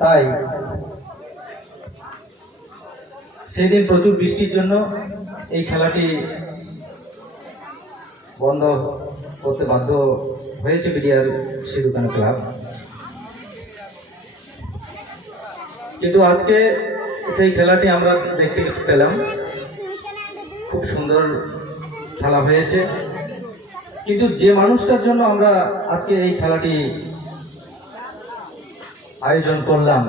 তাই সেদিন প্রচুর বৃষ্টির জন্য এই খেলাটি বন্ধ করতে বাধ্য হয়েছে বিডিআর সিধুকানু ক্লাব। কিন্তু আজকে সেই খেলাটি আমরা দেখতে পেলাম, খুব সুন্দর খেলা হয়েছে। কিন্তু যে মানুষটার জন্য আমরা আজকে এই খেলাটি আয়োজন করলাম,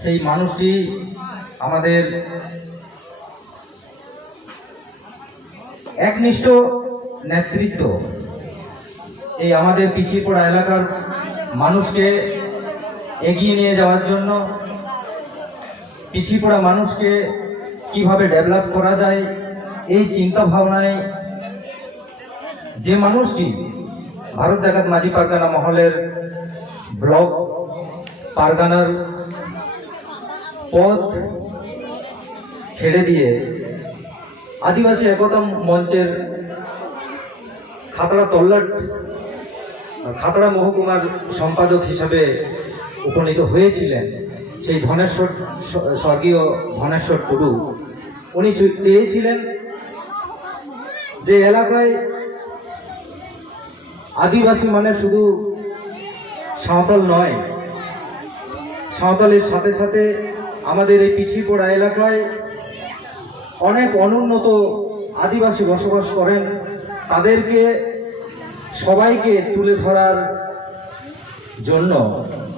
সেই মানুষটি আমাদের একনিষ্ঠ নেতৃত্ব। এই আমাদের পিছিয়ে পড়া এলাকার মানুষকে এগিয়ে নিয়ে যাওয়ার জন্য, পিছিয়ে পড়া মানুষকে কিভাবে ডেভেলপ করা যায় এই চিন্তা ভাবনায় যে মানুষটি ভারত জাকাত মাঝি পারগানা মহলের ব্লক পারগানার পদ ছেড়ে দিয়ে আদিবাসী একতা মঞ্চের খাতড়া মহকুমার সম্পাদক হিসাবে উপনীত হয়েছিলেন সেই স্বর্গীয় ধনেশ্বর টুডু। উনি চেয়েছিলেন যে এলাকায় আদিবাসী মানে শুধু সাঁওতাল নয়, সাঁওতালের সাথে সাথে আমাদের এই পিছিয়ে পড়া এলাকায় অনেক অনুন্নত আদিবাসী বসবাস করেন। তাদেরকে সবাইকে তুলে ধরার জন্য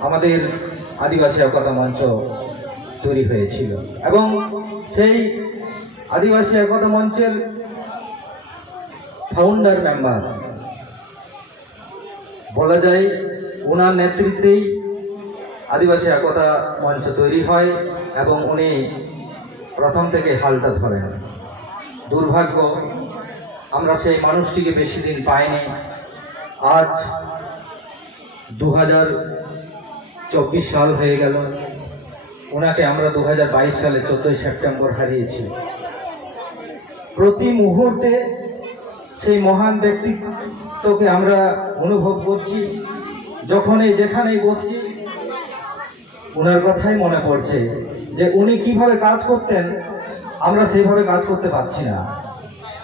আমাদের আদিবাসী একতা মঞ্চ তৈরি হয়েছিল এবং সেই আদিবাসী একতা মঞ্চের ফাউন্ডার মেম্বার বলা যায়, ওনার নেতৃত্বেই আদিবাসী একতা মঞ্চ তৈরি হয় এবং উনি প্রথম থেকে হালটা ধরেন। দুর্ভাগ্য আমরা সেই মানুষটিকে বেশি দিন পাইনি। আজ 2024 সাল হয়ে গেল, ওনাকে আমরা 2022 সালে 14 সেপ্টেম্বর হারিয়েছি। প্রতি মুহূর্তে সেই মহান ব্যক্তিত্বকে আমরা অনুভব করছি। যখনই যেখানেই বসছি ওনার কথাই মনে পড়ছে যে উনি কিভাবে কাজ করতেন, আমরা সেইভাবে কাজ করতে পারছি না।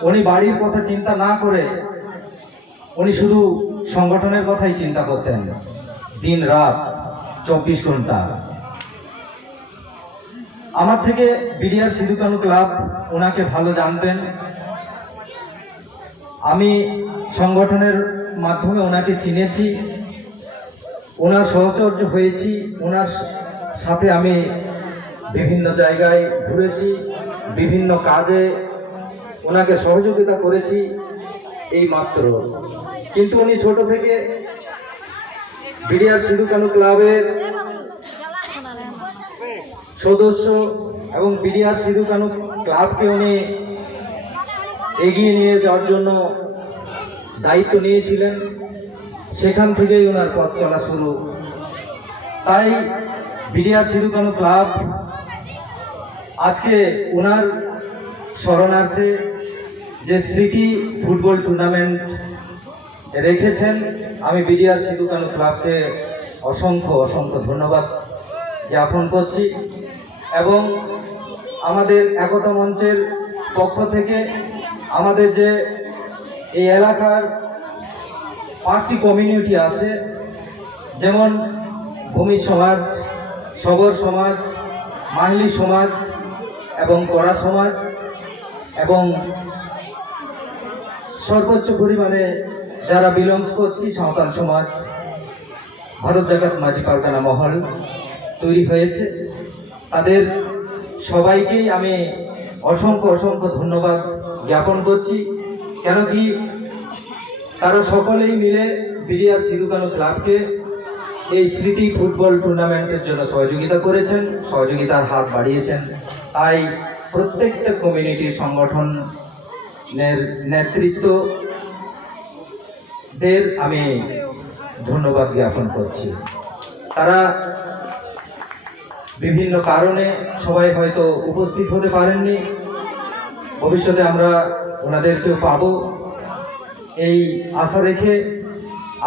উনি বাড়ির কথা চিন্তা না করে উনি শুধু সংগঠনের কথাই চিন্তা করতেন, দিন রাত 24 ঘন্টা। আমার থেকে বিডিআর সিধুকানু ক্লাব ওনাকে ভালো জানতেন। আমি সংগঠনের মাধ্যমে ওনাকে চিনেছি, ওনার সহচর্য হয়েছি, ওনার সাথে আমি বিভিন্ন জায়গায় ঘুরেছি, বিভিন্ন কাজে ওনাকে সহযোগিতা করেছি এই মাত্র। কিন্তু উনি ছোট থেকে বিডিআর সিধুকানু ক্লাবের সদস্য এবং বিডিআর সিধুকানু ক্লাবকে উনি এগিয়ে নিয়ে যাওয়ার জন্য দায়িত্ব নিয়েছিলেন। সেখান থেকেই ওনার পথ চলা শুরু। তাই বিডিআর সিধুকানু ক্লাব আজকে ওনার স্মরণার্থে যে স্মৃতি ফুটবল টুর্নামেন্ট রেখেছেন, আমি বিডিআর সিধুকানু ক্লাবকে অসংখ্য অসংখ্য ধন্যবাদ জ্ঞাপন করছি এবং আমাদের একতা মঞ্চের পক্ষ থেকে আমাদের যে এই এলাকার 5টি কমিউনিটি আছে, যেমন ভূমি সমাজ, সবর সমাজ, মাহলি সমাজ এবং কড়া সমাজ এবং সর্বোচ্চ পরিমাণে যারা বিলংস করছি সাঁওতাল সমাজ, ভারত জাকাত মাঝি পারগানা মহল তৈরি হয়েছে। তাদের সবাইকেই আমি অসংখ্য অসংখ্য ধন্যবাদ জ্ঞাপন করছি। কেন কি তারা সকলেই মিলে বিডিআর সিধুকানু ক্লাবকে এই স্মৃতি ফুটবল টুর্নামেন্টের জন্য সহযোগিতা করেছেন, সহযোগিতার হাত বাড়িয়েছেন। তাই প্রত্যেকটা কমিউনিটির সংগঠনের নেতৃত্বদের আমি ধন্যবাদ জ্ঞাপন করছি। তারা বিভিন্ন কারণে সবাই হয়তো উপস্থিত হতে পারেননি, ভবিষ্যতে আমরা ওনাদেরকেও পাবো এই আশা রেখে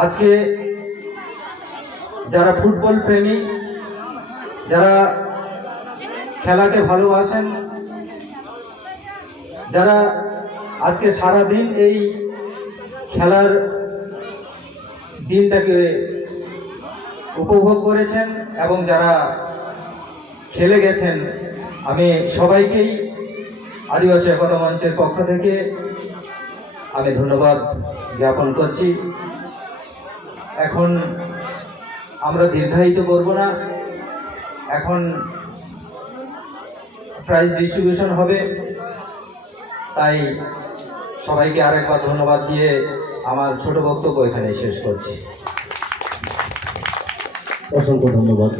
আজকে যারা ফুটবল প্রেমী যারা খেলাকে ভালোবাসেন, যারা আজকে সারাদিন এই খেলার দিনটাকে উপভোগ করেছেন এবং যারা খেলে গেছেন, আমি সবাইকেই আদিবাসী একতা মঞ্চের পক্ষ থেকে আমি ধন্যবাদ জ্ঞাপন করছি। এখন আমরা দীর্ঘায়িত করব না, এখন প্রাইজ ডিস্ট্রিবিউশন হবে, তাই সবাইকে আরেকবার ধন্যবাদ দিয়ে আমার ছোট বক্তব্য এখানে শেষ করছি। অসংখ্য ধন্যবাদ।